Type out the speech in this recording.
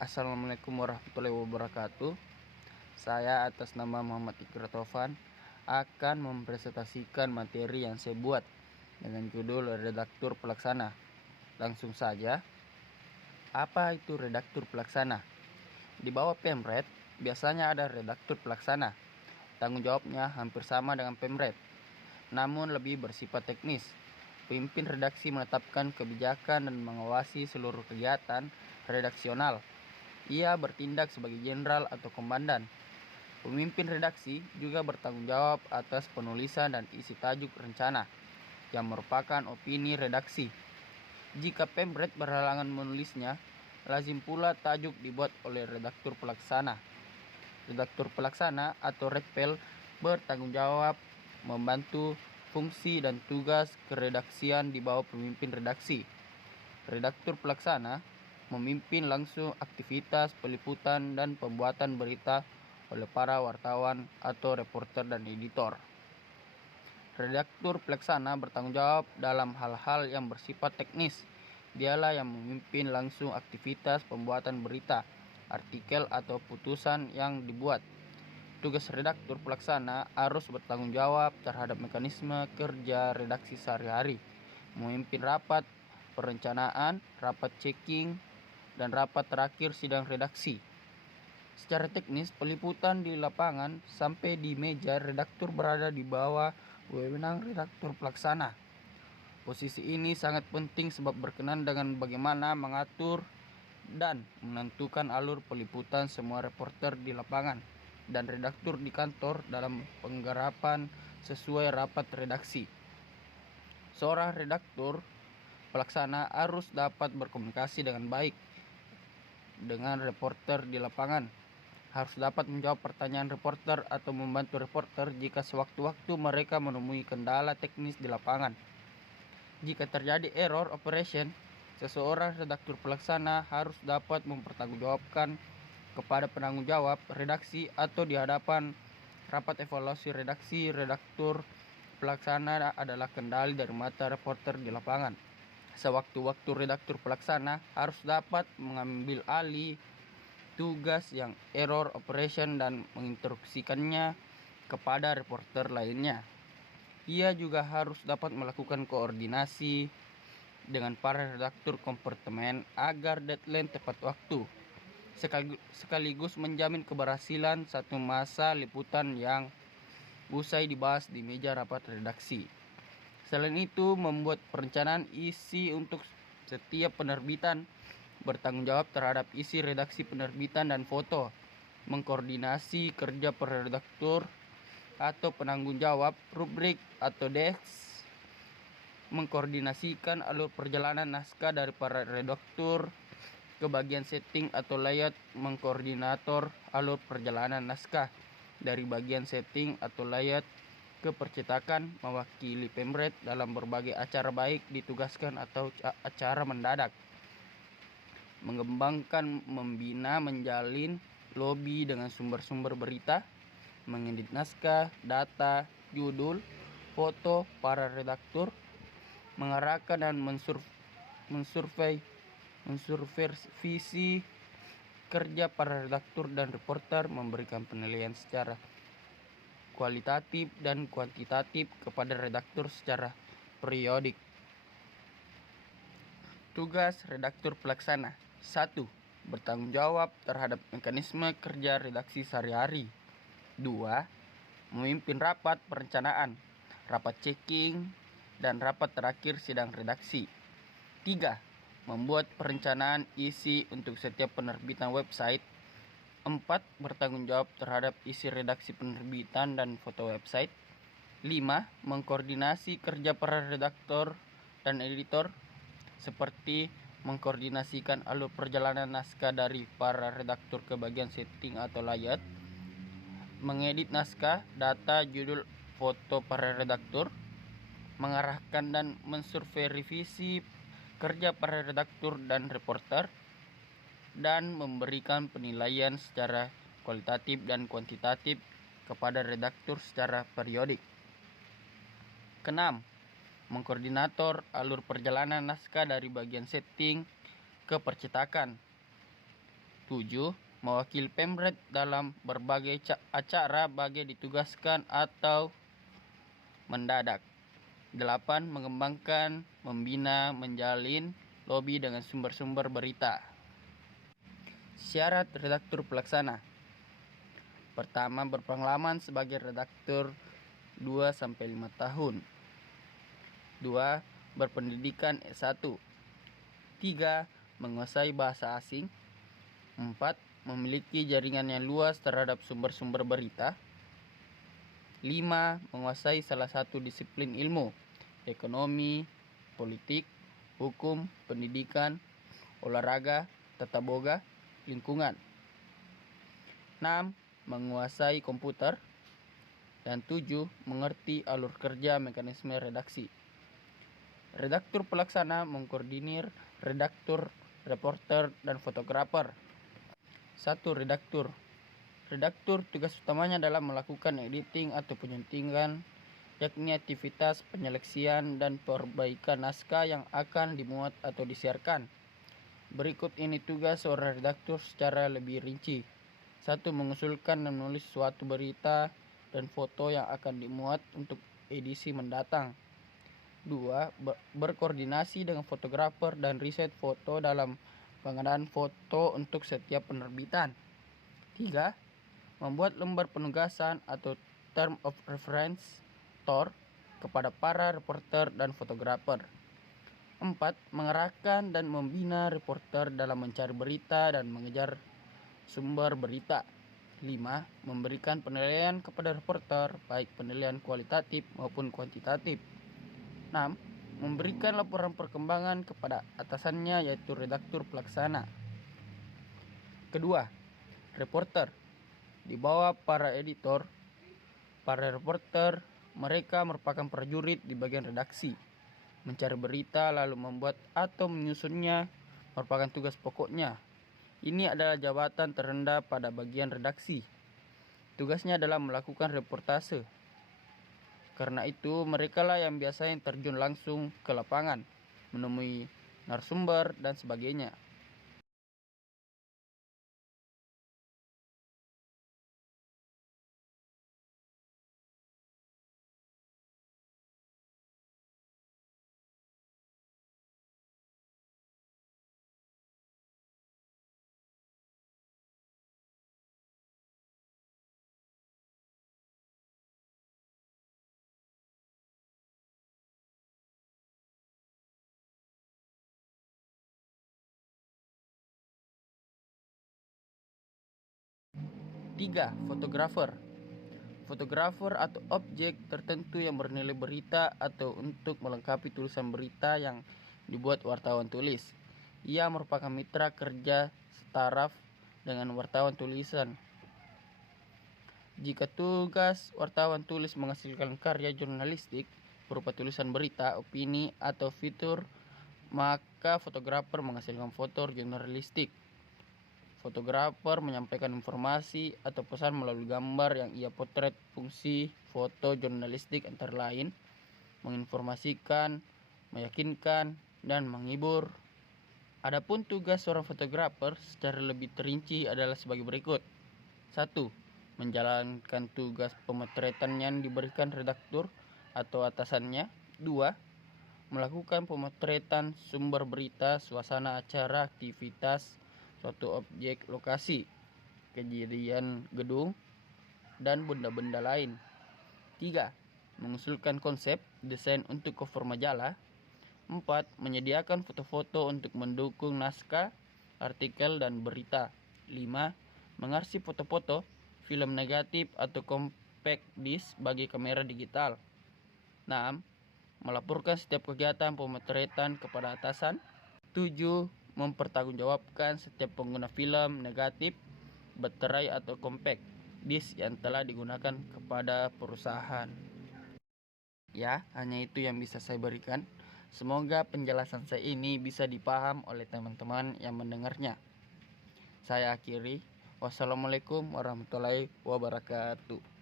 Assalamualaikum warahmatullahi wabarakatuh. Saya atas nama Muhammad Ikrar Taufan akan mempresentasikan materi yang saya buat dengan judul redaktur pelaksana. Langsung saja. Apa itu redaktur pelaksana? Di bawah Pemret biasanya ada redaktur pelaksana. Tanggung jawabnya hampir sama dengan Pemret, namun lebih bersifat teknis. Pemimpin redaksi menetapkan kebijakan dan mengawasi seluruh kegiatan redaksional. Ia bertindak sebagai jenderal atau komandan. Pemimpin redaksi juga bertanggung jawab atas penulisan dan isi tajuk rencana, yang merupakan opini redaksi. Jika Pemret berhalangan menulisnya, lazim pula tajuk dibuat oleh redaktur pelaksana. Redaktur pelaksana atau Redpel bertanggung jawab membantu fungsi dan tugas keredaksian di bawah pemimpin redaksi. Redaktur pelaksana memimpin langsung aktivitas peliputan dan pembuatan berita oleh para wartawan atau reporter dan editor. Redaktur pelaksana bertanggung jawab dalam hal-hal yang bersifat teknis. Dialah yang memimpin langsung aktivitas pembuatan berita, artikel atau putusan yang dibuat. Tugas redaktur pelaksana harus bertanggung jawab terhadap mekanisme kerja redaksi sehari-hari, memimpin rapat perencanaan, rapat checking, dan rapat terakhir sidang redaksi. Secara teknis, peliputan di lapangan sampai di meja redaktur berada di bawah wewenang redaktur pelaksana. Posisi ini sangat penting sebab berkenaan dengan bagaimana mengatur dan menentukan alur peliputan semua reporter di lapangan dan redaktur di kantor dalam penggarapan sesuai rapat redaksi. Seorang redaktur pelaksana harus dapat berkomunikasi dengan baik dengan reporter di lapangan, harus dapat menjawab pertanyaan reporter atau membantu reporter jika sewaktu-waktu mereka menemui kendala teknis di lapangan. Jika terjadi error operation, seseorang redaktur pelaksana harus dapat mempertanggungjawabkan kepada penanggung jawab redaksi atau di hadapan rapat evaluasi redaksi. Redaktur pelaksana adalah kendali dari mata reporter di lapangan. Sewaktu-waktu redaktur pelaksana harus dapat mengambil alih tugas yang error operation dan menginstruksikannya kepada reporter lainnya. Ia juga harus dapat melakukan koordinasi dengan para redaktur kompartemen agar deadline tepat waktu, sekaligus menjamin keberhasilan satu masa liputan yang usai dibahas di meja rapat redaksi. Selain itu, membuat perencanaan isi untuk setiap penerbitan, bertanggung jawab terhadap isi redaksi penerbitan dan foto, mengkoordinasi kerja per redaktur atau penanggung jawab rubrik atau desk, mengkoordinasikan alur perjalanan naskah dari para redaktur ke bagian setting atau layout, mengkoordinator alur perjalanan naskah dari bagian setting atau layout ke percetakan, mewakili Pemret dalam berbagai acara baik ditugaskan atau acara mendadak, mengembangkan, membina, menjalin lobby dengan sumber-sumber berita, mengedit naskah, data, judul, foto para redaktur, mengarahkan dan mensurvei kerja para redaktur dan reporter, memberikan penilaian secara kualitatif dan kuantitatif kepada redaktur secara periodik. Tugas redaktur pelaksana: 1. Bertanggung jawab terhadap mekanisme kerja redaksi sehari-hari. 2. Memimpin rapat perencanaan, rapat checking, dan rapat terakhir sidang redaksi. 3. Membuat perencanaan isi untuk setiap penerbitan website. 4. Bertanggung jawab terhadap isi redaksi penerbitan dan foto website. 5. Mengkoordinasi kerja para redaktor dan editor, seperti mengkoordinasikan alur perjalanan naskah dari para redaktur ke bagian setting atau layout, mengedit naskah, data, judul, foto para redaktur, mengarahkan dan mensurvei revisi kerja para redaktur dan reporter, dan memberikan penilaian secara kualitatif dan kuantitatif kepada redaktur secara periodik. Keenam, mengkoordinator alur perjalanan naskah dari bagian setting ke percetakan. 7. Mewakili Pemret dalam berbagai acara bagi ditugaskan atau mendadak. 8. Mengembangkan, membina, menjalin lobi dengan sumber-sumber berita. Syarat redaktur pelaksana. Pertama, berpengalaman sebagai redaktur 2-5 tahun. 2. Berpendidikan S1. 3. Menguasai bahasa asing. 4. Memiliki jaringan yang luas terhadap sumber-sumber berita. 5. Menguasai salah satu disiplin ilmu, ekonomi, politik, hukum, pendidikan, olahraga, tata boga, lingkungan. 6. Menguasai komputer. Dan 7. Mengerti alur kerja mekanisme redaksi. Redaktur pelaksana mengkoordinir redaktur, reporter, dan fotografer. 1. Redaktur. Redaktur tugas utamanya adalah melakukan editing atau penyuntingan, yakni aktivitas penyeleksian dan perbaikan naskah yang akan dimuat atau disiarkan. Berikut ini tugas seorang redaktur secara lebih rinci. 1. Mengusulkan dan menulis suatu berita dan foto yang akan dimuat untuk edisi mendatang. 2. Berkoordinasi dengan fotografer dan riset foto dalam pengadaan foto untuk setiap penerbitan. 3. Membuat lembar penugasan atau Term of Reference (TOR) kepada para reporter dan fotografer. 4. Mengarahkan dan membina reporter dalam mencari berita dan mengejar sumber berita. 5. Memberikan penilaian kepada reporter, baik penilaian kualitatif maupun kuantitatif. 6. Memberikan laporan perkembangan kepada atasannya, yaitu redaktur pelaksana. Kedua, reporter. Di bawah para editor, para reporter, mereka merupakan prajurit di bagian redaksi. Mencari berita lalu membuat atau menyusunnya merupakan tugas pokoknya. Ini adalah jabatan terendah pada bagian redaksi. Tugasnya adalah melakukan reportase. Karena itu, merekalah yang biasanya terjun langsung ke lapangan, menemui narasumber dan sebagainya. Tiga, fotografer. Fotografer atau objek tertentu yang bernilai berita atau untuk melengkapi tulisan berita yang dibuat wartawan tulis. Ia merupakan mitra kerja setaraf dengan wartawan tulisan. Jika tugas wartawan tulis menghasilkan karya jurnalistik berupa tulisan berita, opini, atau fitur, maka fotografer menghasilkan foto jurnalistik. Fotografer menyampaikan informasi atau pesan melalui gambar yang ia potret. Fungsi foto jurnalistik antara lain menginformasikan, meyakinkan, dan menghibur. Adapun tugas seorang fotografer secara lebih terinci adalah sebagai berikut. 1. Menjalankan tugas pemotretan yang diberikan redaktur atau atasannya. 2. Melakukan pemotretan sumber berita, suasana acara, aktivitas suatu objek, lokasi, kejadian gedung, dan benda-benda lain. 3. Mengusulkan konsep, desain untuk cover majalah. 4. Menyediakan foto-foto untuk mendukung naskah, artikel, dan berita. 5. Mengarsip foto-foto, film negatif atau compact disc bagi kamera digital. 6. Melaporkan setiap kegiatan pemotretan kepada atasan. 7. Mempertanggungjawabkan setiap pengguna film negatif, baterai atau compact disc yang telah digunakan kepada perusahaan. Ya, hanya itu yang bisa saya berikan. Semoga penjelasan saya ini bisa dipaham oleh teman-teman yang mendengarnya. Saya akhiri. Wassalamualaikum warahmatullahi wabarakatuh.